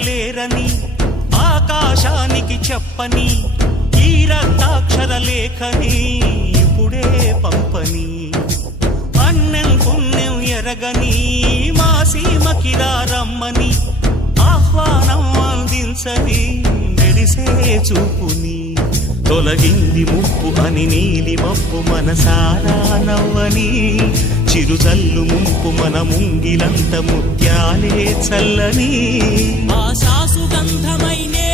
అడగలేరని ఆకాశానికి చెప్పని ఈ రక్తాక్షర లేఖని ఇప్పుడే పంపని అన్నం పుణ్యం ఎరగని మా సీమకిరా రమ్మని ఆహ్వానం అందించని మెరిసే చూపుని తొలగింది ముప్పు అని నీలి మప్పు మనసారా నవ్వని చిరుజల్లు ముంపు మన ముంగిలంత ముత్యాలే చల్లని ఆశా సుగంధమైనే